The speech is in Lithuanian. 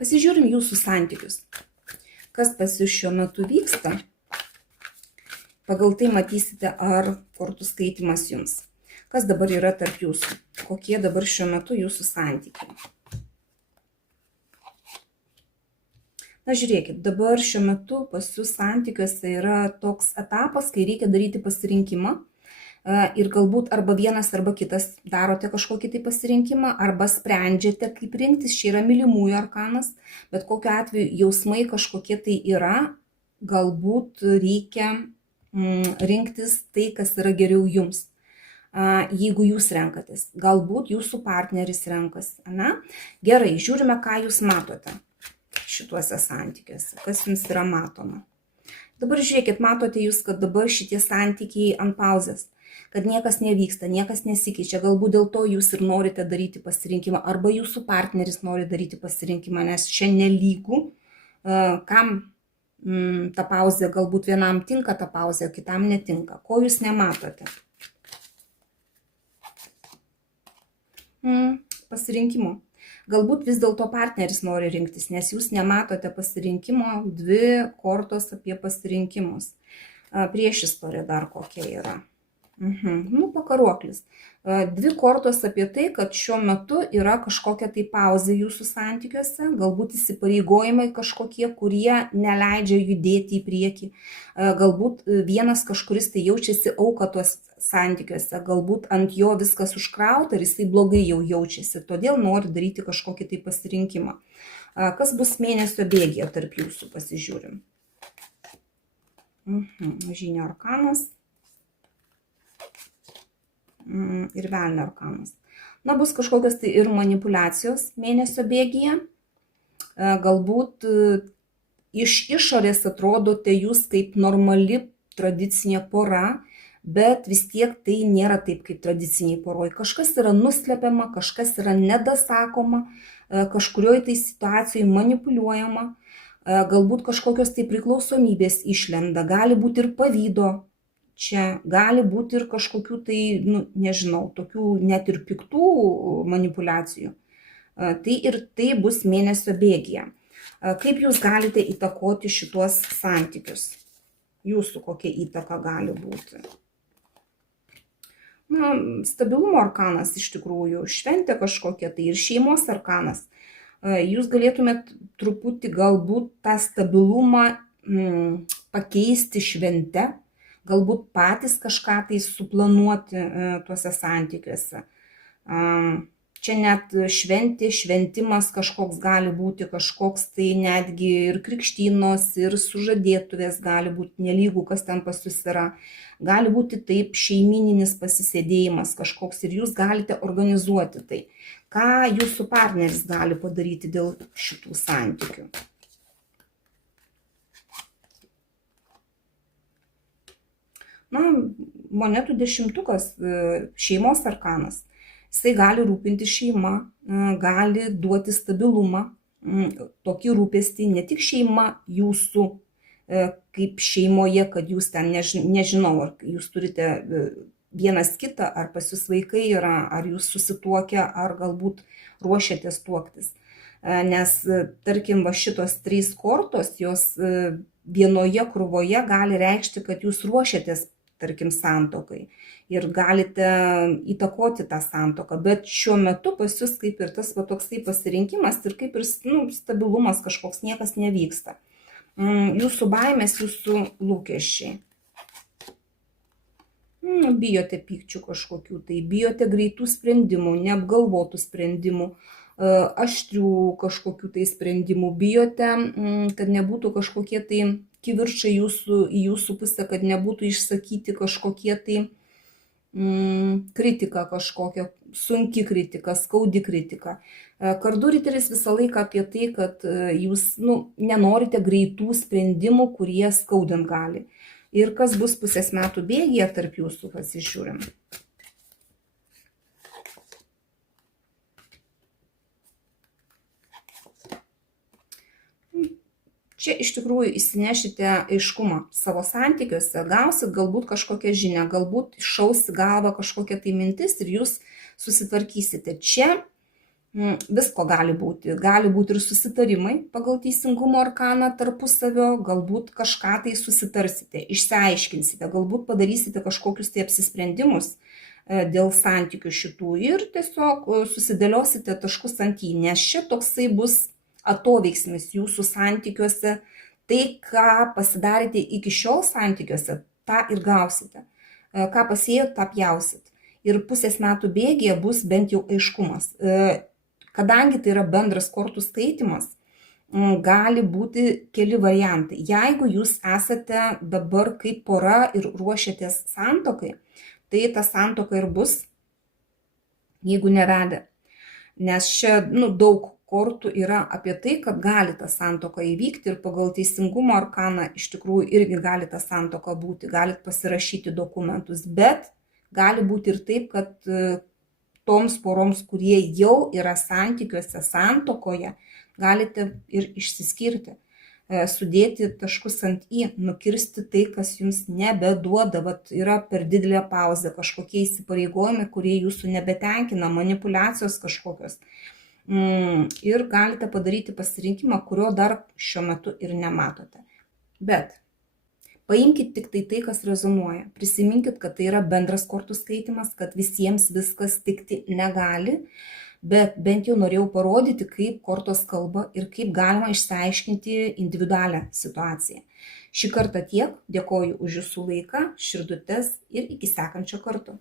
Pasižiūrim jūsų santykius. Kas pas jūs šiuo metu vyksta? Pagal tai matysite, ar kortų skaitymas jums. Kas dabar yra tarp jūsų? Kokie dabar šiuo metu jūsų santykiai? Na, žiūrėkit, dabar šiuo metu pas jūs santykiuose yra toks etapas, kai reikia daryti pasirinkimą. Ir galbūt arba vienas, arba kitas darote kažkokį tai pasirinkimą, arba sprendžiate, kaip rinktis. Čia yra mylimųjų arkanas, bet kokiu atveju jausmai kažkokie tai yra, galbūt reikia rinktis tai, kas yra geriau jums. Jeigu jūs renkatės, galbūt jūsų partneris renkasi. Gerai, žiūrime, ką jūs matote šituose santykiuose, kas jums yra matoma. Dabar žiūrėkit, matote jūs, kad dabar šitie santykiai ant pauzės, kad niekas nevyksta, niekas nesikeičia, galbūt dėl to jūs ir norite daryti pasirinkimą, arba jūsų partneris nori daryti pasirinkimą, nes čia nelygu, kam ta pauzė, galbūt vienam tinka ta pauzė, o kitam netinka. Ko jūs nematote? Pasirinkimo. Galbūt vis dėlto partneris nori rinktis, nes jūs nematote pasirinkimo, dvi kortos apie pasirinkimus. Priešistorė dar kokia yra. Pakaruoklis. Dvi kortos apie tai, kad šiuo metu yra kažkokia tai pauzė jūsų santykiuose, galbūt įsipareigojimai kažkokie, kurie neleidžia judėti į priekį. Galbūt vienas kažkuris tai jaučiasi auka tuos santykiuose, galbūt ant jo viskas užkrauta ir jisai blogai jau jaučiasi, todėl nori daryti kažkokį tai pasirinkimą. Kas bus mėnesio bėgyje tarp jūsų, pasižiūrim. Žynio arkanas. Ir velnio arkanas. Na, bus kažkokios tai ir manipuliacijos mėnesio bėgyje. Galbūt iš išorės atrodote jūs kaip normali tradicinė pora, bet vis tiek tai nėra taip kaip tradiciniai poroj. Kažkas yra nuslepiama, kažkas yra nedasakoma, kažkurioje tai situacijoje manipuliuojama, galbūt kažkokios tai priklausomybės išlenda, gali būti ir pavydo. Čia gali būti ir kažkokių tai, nežinau, tokių net ir piktų manipuliacijų. Tai ir tai bus mėnesio bėgyje. Kaip jūs galite įtakoti šituos santykius? Jūsų kokia įtaka gali būti? Stabilumo arkanas iš tikrųjų, šventė kažkokia tai ir šeimos arkanas. Jūs galėtumėt truputį galbūt tą stabilumą pakeisti švente, galbūt patys kažką tai suplanuoti tuose santykiuose. Čia net šventimas kažkoks gali būti, kažkoks tai netgi ir krikštynos, ir sužadėtuvės gali būti, nelygų kas ten pas jūs yra. Gali būti taip šeimininis pasisėdėjimas kažkoks ir jūs galite organizuoti tai. Ką jūsų partneris gali padaryti dėl šitų santykių? Monetų dešimtukas, šeimos arkanas. Jisai gali rūpinti šeima, gali duoti stabilumą, tokį rūpestį, ne tik šeima jūsų kaip šeimoje, kad jūs ten, nežinau, ar jūs turite vienas kitą, ar pas jūs vaikai yra, ar jūs susituokę, ar galbūt ruošiatės tuoktis. Nes, tarkim, šitos 3 kortos, jos vienoje krūvoje gali reikšti, kad jūs ruošiatės, tarkim, santuokai ir galite įtakoti tą santuoką, bet šiuo metu pas jūs kaip ir tas toksai pasirinkimas ir kaip ir stabilumas kažkoks, niekas nevyksta. Jūsų baimės, jūsų lūkesčiai. Bijote pykčių kažkokių, tai bijote greitų sprendimų, neapgalvotų sprendimų, aštrių kažkokių tai sprendimų, bijote, kad nebūtų kažkokie tai kivirčai į jūsų pusę, kad nebūtų išsakyti kažkokie tai kritika kažkokia, sunki kritika, skaudi kritika. Kardų riteris visą laiką apie tai, kad jūs nenorite greitų sprendimų, kurie skaudint gali. Ir kas bus pusės metų bėgyje tarp jūsų, pasižiūrim. Čia iš tikrųjų įsinešite aiškumą savo santykiuose, gausit galbūt kažkokią žinią, galbūt šaus į galvą kažkokia tai mintis ir jūs susitvarkysite. Čia Visko gali būti. Gali būti ir susitarimai pagal teisingumo arkaną tarpusavio, galbūt kažką tai susitarsite, išsiaiškinsite, galbūt padarysite kažkokius tai apsisprendimus dėl santykių šitų ir tiesiog susidėliosite taškus ant į, nes čia toksai bus atoveiksmis jūsų santykiuose. Tai, ką pasidarėte iki šiol santykiuose, tą ir gausite. Ką pasėjot, tą pjausit. Ir pusės metų bėgyje bus bent jau aiškumas. Kadangi tai yra bendras kortų skaitimas, gali būti keli variantai. Jeigu jūs esate dabar kaip pora ir ruošiatės santuokai, tai ta santuoka ir bus, jeigu nevedė. Nes čia daug kortų yra apie tai, kad gali ta santuoka įvykti ir pagal teisingumo arkaną iš tikrųjų irgi gali ta santuoka būti, galit pasirašyti dokumentus, bet gali būti ir taip, kad toms poroms, kurie jau yra santykiuose, santuokoje, galite ir išsiskirti, sudėti taškus ant į, nukirsti tai, kas jums nebeduoda, yra per didelė pauzė, kažkokie įsipareigojimai, kurie jūsų nebetenkina, manipulacijos kažkokios. Ir galite padaryti pasirinkimą, kurio dar šiuo metu ir nematote. Bet paimkit tik tai, kas rezonuoja. Prisiminkit, kad tai yra bendras kortų skaitimas, kad visiems viskas tikti negali, bet bent jau norėjau parodyti, kaip kortos kalba ir kaip galima išsiaiškinti individualią situaciją. Šį kartą tiek, dėkoju už jūsų laiką, širdutes ir iki sekančio karto.